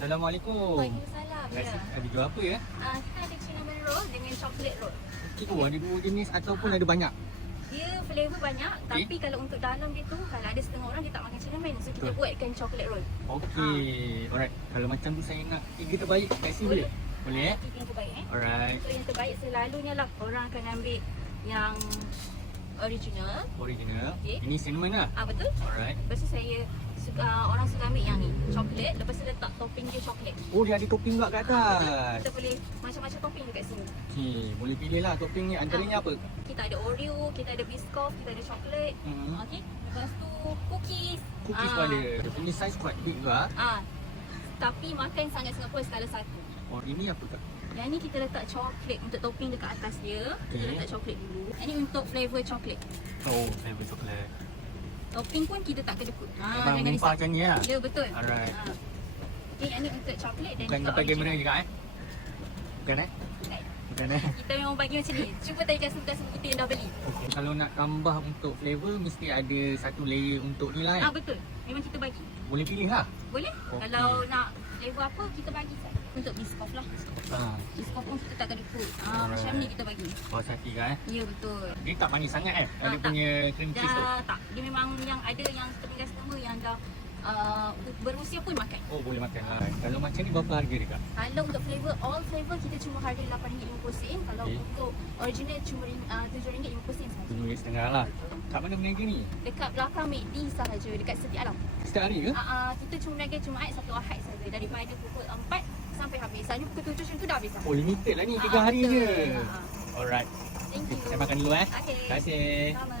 Assalamualaikum. Waalaikumsalam. Ya. Ada jual apa ya? Kita ada cinnamon roll dengan chocolate roll. Oh, ada dua jenis ataupun ada banyak? Dia flavor banyak, tapi kalau untuk dalam dia tu, kalau ada setengah orang dia tak makan cinnamon, so kita Betul. buatkan chocolate roll. Okey. Alright. Kalau macam tu saya nak tiga terbaik kat sini boleh? Boleh eh? Kita yang terbaik Alright. So yang terbaik selalunya lah orang akan ambil yang original. Original. Okey. Ini cinnamon lah. Betul. Alright. Lepas tu saya suka, orang suka ambil yang ni, coklat. Lepas tu letak topping dia coklat. Oh, dia ada topping pula kat atas. Kita boleh macam-macam topping dekat sini. Okey, boleh pilih lah topping ni. Antaranya apa? Kita ada Oreo, kita ada Biscoff, kita ada coklat. Okey. Lepas tu cookies. Cookies pun ada. Dia punya size quite big juga. Tapi makan sangat-sangat puas skala 1. Oh, ini apa kak? Yang ni kita letak coklat untuk topping dekat atas dia. Kita Okey. letak coklat dulu. Ini untuk flavor coklat. Oh, flavor coklat. Topping pun kita tak kedekut. Memang jangan melimpah risau. macam ni lah. Ya, betul. Alright. Okey, yang ni untuk coklat dan Bukan juga depan kamera original. je kak eh? Bukan eh? Bukan. Bukan eh? Kita memang bagi macam ni. Cuba tanya customer kita yang dah beli. Okay. Kalau nak tambah untuk flavor mesti ada satu layer untuk ni lah eh? Betul. Memang kita bagi. Boleh pilih lah. Boleh? Okey. Kalau nak flavor apa, kita bagi saja. Untuk Biscoff lah. Biscoff pun kita tak kedekut. Macam ni kita bagi. Puas hati kak eh? Ya, betul. Dia tak manis sangat eh? Ada tak. punya cream cheese tu? Tak. Dia memang yang ada yang customer yang dah berusia pun makan. Oh, boleh makan lah. Kalau macam ni berapa harga dia kak? Kalau untuk flavor, all flavor kita cuma harga RM8.50. Kalau Okey. untuk original cuma RM7.50 sahaja. RM7.50 lah. Kat mana berniaga ni? Dekat belakang McD sahaja, dekat Setiap Alam. Setiap hari ke? Kita cuma berniaga Jumaat satu Ahad sahaja. Daripada pukul 4 sampai habis. Selalu pukul 7 macam tu dah habis dah. Oh, limited lah ni. 3 hari betul. je. Alright. Thank you. Saya makan dulu eh. Okay. Terima kasih. Sama.